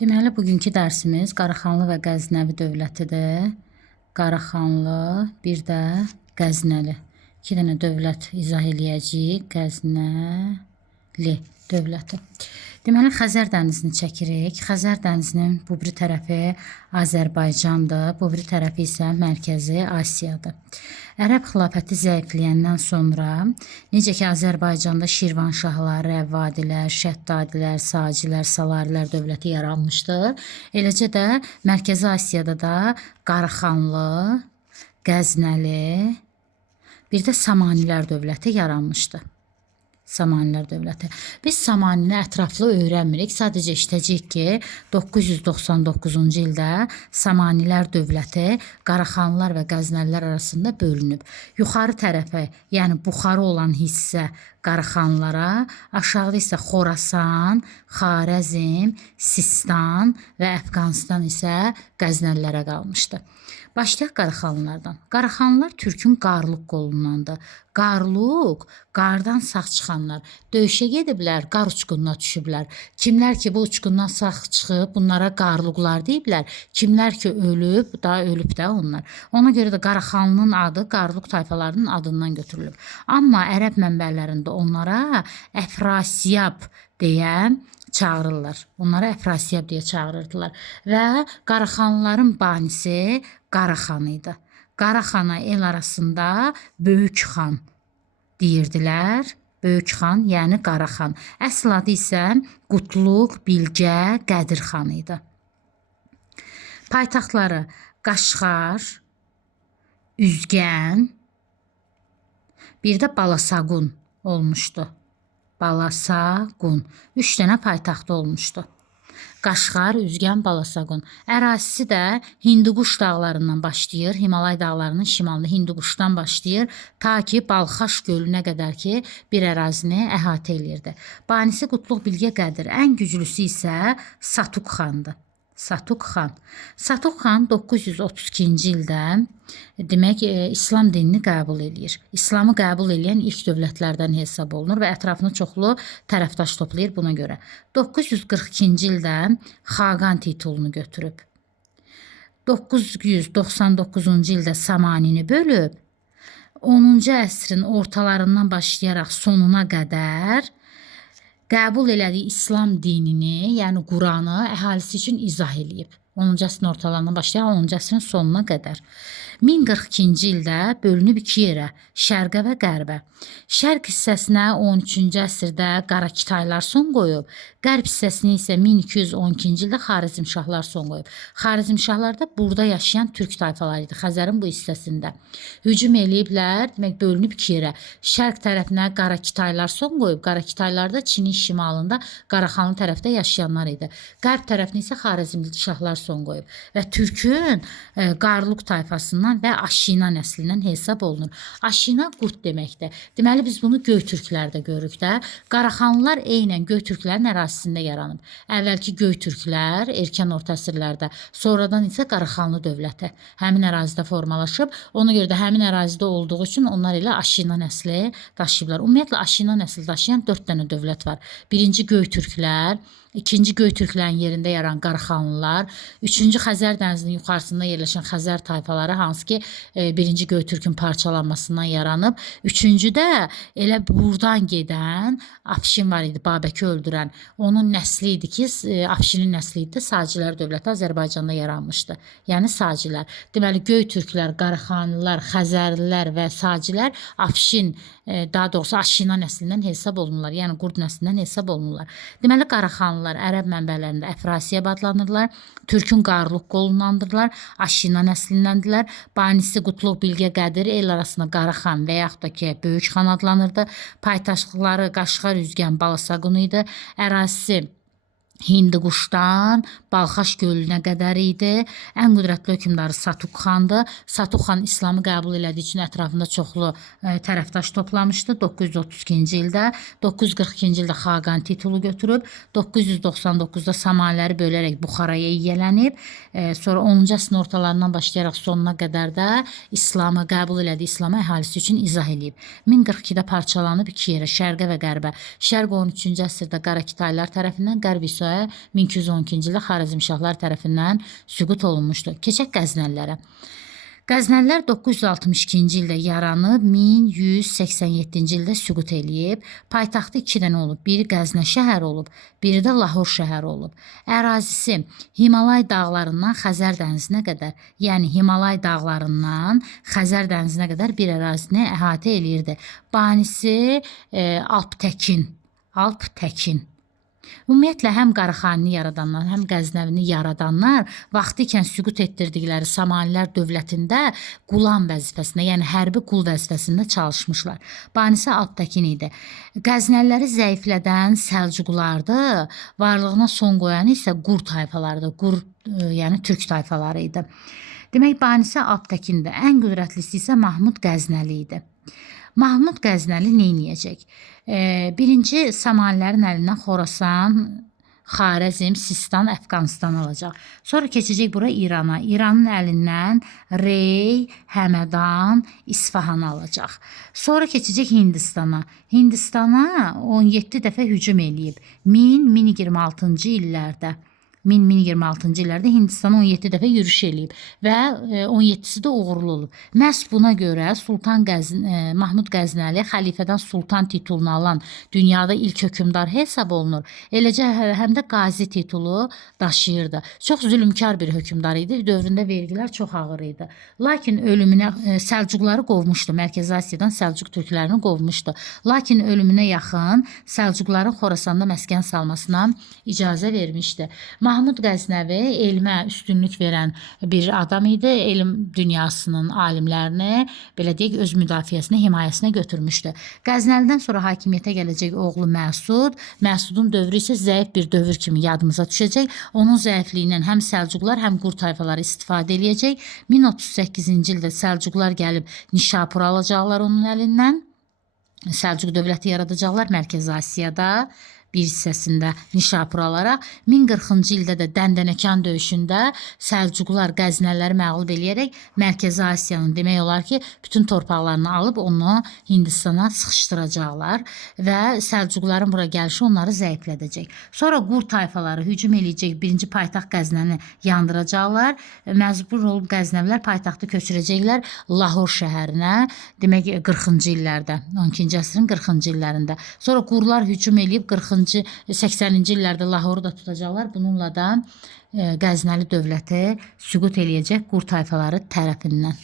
Deməli, bugünkü dərsimiz Qaraxanlı və Qəznəvi dövlətidir. Qaraxanlı, bir də Qəznəli. İki dənə dövlət izah eləyəcəyik. Qəznəli dövləti. Deməli, Xəzər dənizini çəkirik. Xəzər dənizinin bu biri tərəfi Azərbaycandır, bu biri tərəfi isə Mərkəzi Asiyadır. Ərəb xilafəti zəifləyəndən sonra, necə ki Azərbaycanda Şirvanşahlar, Rəvvadilər, Şəddadilər, Sacilər, Salarilər dövləti yaranmışdır. Eləcə də Mərkəzi Asiyada da Qaraxanlı, Qəznəli, bir də Samanilər dövləti yaranmışdı. Samanilər dövləti. Biz Samanini ətraflı öyrənmirik. Sadəcə işləyəcəyik ki, 999-cu ildə Samanilər dövləti Qaraxanlılar və Qəznəlilər arasında bölünüb. Yuxarı tərəfə, yəni buxarı olan hissə Qaraxanlılara, aşağıda isə Xorasan, Xarəzm, Sistan və Əfqanistan isə Qəznəlilərə qalmışdı. Başlayaq Qaraxanlılardan. Qaraxanlılar Türkün Qarluq qolundandır. Qarluq, qardan sağ çıxanlar. Döyüşə gediblər, qar uçqununa düşüblər. Kimlər ki bu uçqundan sağ çıxıb, bunlara Qarluqlar deyiblər. Kimlər ki ölüb, daha ölüb də onlar. Ona görə də Qaraxanlının adı Qarluq tayfalarının adından götürülüb. Amma ərəb mənbələrində onlara Əfrasiyab deyən çağırırlar. Onlara Əfrasiyab deyə çağırırdılar. Və Qaraxanlıların banisi Qaraxan idi. Qaraxana el arasında Böyük xan deyirdilər. Böyük xan, yəni Qaraxan. Əsl adı isə Qutluq, Bilgə, Qədir xan idi. Paytaxtları Qaşqar, Üzgən, bir də Balasaqun olmuşdu. Balasaqun. 3 dənə paytaxtı olmuşdu. Qaşqar, Üzgən, Balasaqun. Ərazisi də Hinduquş dağlarından başlayır, Himalay dağlarının şimalında Hinduquşdan başlayır, ta ki Balxaş gölünə qədər ki bir ərazini əhatə eləyirdi. Banisi Qutluq, Bilgə, Qədir. Ən güclüsü isə Satuq xandır. Satuq xan. Satuq xan 932-ci ildə demək İslam dinini qəbul edir. İslamı qəbul edən ilk dövlətlərdən hesab olunur və ətrafına çoxlu tərəfdaş toplayır buna görə. 942-ci ildə Xaqan titulunu götürüb. 999-cu ildə Samanini bölüb. 10-cu əsrin ortalarından başlayaraq sonuna qədər qəbul elədiyi İslam dinini, yəni Quranı əhalisi üçün izah eləyib. 10-cu əsrin ortalarından başlayaraq 10-cu əsrin sonuna qədər. 1042-ci ildə bölünüb iki yerə, şərqə və qərbə. Şərq hissəsinə 13-cü əsrdə Qarakitaylar son qoyub, qərb hissəsinə isə 1212-ci ildə Xarəzmşahlar son qoyub. Xarəzmşahlar da burada yaşayan türk tayfaları idi, Xəzərin bu hissəsində. Hücum eləyiblər, demək bölünüb iki yerə. Şərq tərəfinə Qarakitaylar son qoyub, Qarakitaylar da Çinin şimalında Qaraxanlı tərəfdə yaşayanlar idi. Qərb tərəfinə isə Xarəzmşahlar son qoyub və Türkün Qarluq tayfasından və Aşina nəslindən hesab olunur. Aşina qurd deməkdir. Deməli biz bunu Göytürklərdə görürük də. Qaraxanlılar eynən Göytürklərin ərazisində yaranıb. Əvvəlki Göytürklər erkən orta əsrlərdə, sonradan isə Qaraxanlı dövləti həmin ərazidə formalaşıb. Ona görə də həmin ərazidə olduğu üçün onlar ilə Aşina nəsli daşıyıblar. Ümumiyyətlə Aşina nəsli daşıyan 4 dənə dövlət var. Birinci Göytürklər, İkinci Göytürklərin yerində yaran Qaraxanlılar, üçüncü Xəzər dənizinin yuxarısında yerləşən Xəzər tayfaları, hansı ki birinci Göytürkün parçalanmasından yaranıb. Üçüncü də elə buradan gedən Afşin var idi, Babəki öldürən. Onun nəsli idi ki, Afşinin nəsli idi, Sacilər dövləti Azərbaycanda yaranmışdı. Yəni Sacilər. Deməli Göytürklər, Qaraxanlılar, Xəzərlilər və Sacilər Afşin, daha doğrusu Aşina nəslindən hesab olunurlar. Yəni qurd nəslindən hesab olunurlar. Deməli Qaraxanlılar ərəb mənbələrində Əfrasiyab adlanırlar. Türkün Qarluq qolundandırlar. Aşina nəslindəndirlər. Banisi Qutluq, Bilgə, Qədir, el arasında Qaraxan və yaxud da ki Böyük xan adlanırdı. Paytaxtları Qaşqar, Üzgən, Balasaqun idi. Ərazisi Hinduquşdan Balxaş gölünə qədər idi. Ən qüdrətli hökmdarı Satuq xandır. Satuq xan İslamı qəbul elədiyi üçün ətrafında çoxlu tərəfdaş toplamışdı 932-ci ildə. 942-ci ildə Xaqan titulu götürüb. 999-da Samanləri bölərək Buxaraya yiyələnib. Sonra 10-cu əsrin ortalarından başlayaraq sonuna qədər də İslamı qəbul elədiyi İslamı əhalisi üçün izah eləyib. 1042-də parçalanıb iki yerə, şərqə və qərbə. Şərq 13-cü əsrdə Qarakitaylar tərəfindən, qərb isə isə 1212-ci ildə Xarəzmşahlar tərəfindən süqut olunmuşdu. Keçək Qəznəlilərə. Qəznəlilər 962-ci ildə yaranıb, 1187-ci ildə süqut eləyib. Paytaxtı 2 dənə olub. Biri Qəznə şəhəri olub, biri də Lahor şəhəri olub. Ərazisi Himalay dağlarından Xəzər dənizinə qədər, yəni Himalay dağlarından Xəzər dənizinə qədər bir ərazini əhatə eləyirdi. Banisi Alp Təkin. Ümumiyyətlə, həm Qaraxanini yaradanlar, həm Qəznəvini yaradanlar vaxtı ikən süqut etdirdikləri Samanilər dövlətində qulam vəzifəsində, yəni hərbi qul vəzifəsində çalışmışlar. Banisi Alptəkin idi. Qəznəliləri zəiflədən Səlcuqlardı, varlığına son qoyan isə Qur tayfalarıdır. Qur, yəni Türk tayfaları idi. Demək, banisi Alptəkindir. Ən qüdrətlisi isə Mahmud Qəznəli idi. Mahmud Qəznəli neyniyəcək? Birinci Samanilərin əlindən Xorasan, Xarəzm, Sistan, Əfqanistan alacaq. Sonra keçəcək bura İrana. İranın əlindən Rey, Həmədan, İsfahan alacaq. Sonra keçəcək Hindistana. Hindistana 17 dəfə hücum eləyib. 1026-cı illərdə. 1026-cı illərdə Hindistana 17 dəfə yürüş eləyib və 17-si də uğurlu olub. Məhz buna görə Mahmud Qəznəli xəlifədən sultan titulunu alan dünyada ilk hökmdar hesab olunur. Eləcə həm də qazi titulu daşıyırdı. Çox zülmkar bir hökmdar idi. Dövründə vergilər çox ağır idi. Lakin ölümünə Səlcuqları qovmuşdu. Mərkəzi Asiyadan Səlcuq türklərini qovmuşdu. Lakin ölümünə yaxın Səlcuqların Xorasanda məskən salmasına icazə vermişdi. Mahmud Qəznəvi elmə üstünlük verən bir adam idi. Elm dünyasının alimlərini, belə deyək, öz müdafiəsinə, himayəsinə götürmüşdü. Qəznəlidən sonra hakimiyyətə gələcək oğlu Məsud. Məsudun dövrü isə zəif bir dövr kimi yadımıza düşəcək. Onun zəifliyindən həm Səlcuqlar, həm Qur tayfaları istifadə eləyəcək. 1038-ci ildə Səlcuqlar gəlib Nişapur alacaqlar onun əlindən. Səlcuq dövləti yaradacaqlar Mərkəzi Asiyada. Bir hissəsində Nişapur alaraq 1040-cı ildə də Dəndənəkan döyüşündə Səlcuqlar Qəznəliləri məğlub eləyərək Mərkəzi Asiyanın demək olar ki, bütün torpaqlarını alıb onu Hindistana sıxışdıracaqlar və Səlcuqların bura gəlişi onları zəiflədəcək. Sonra Qur tayfaları hücum eləyəcək, birinci paytaxt Qəznəni yandıracaqlar. Məcbur olub Qəznəvilər paytaxtı köçürəcəklər Lahor şəhərinə, demək 40-cı illərdə, 12-ci əsrin 40-cı illərində. Sonra Qurlar hücum eləyib 80-ci illərdə Lahoru da tutacaqlar. Bununla da Qəznəli dövləti süqut eləyəcək Qur tayfaları tərəfindən.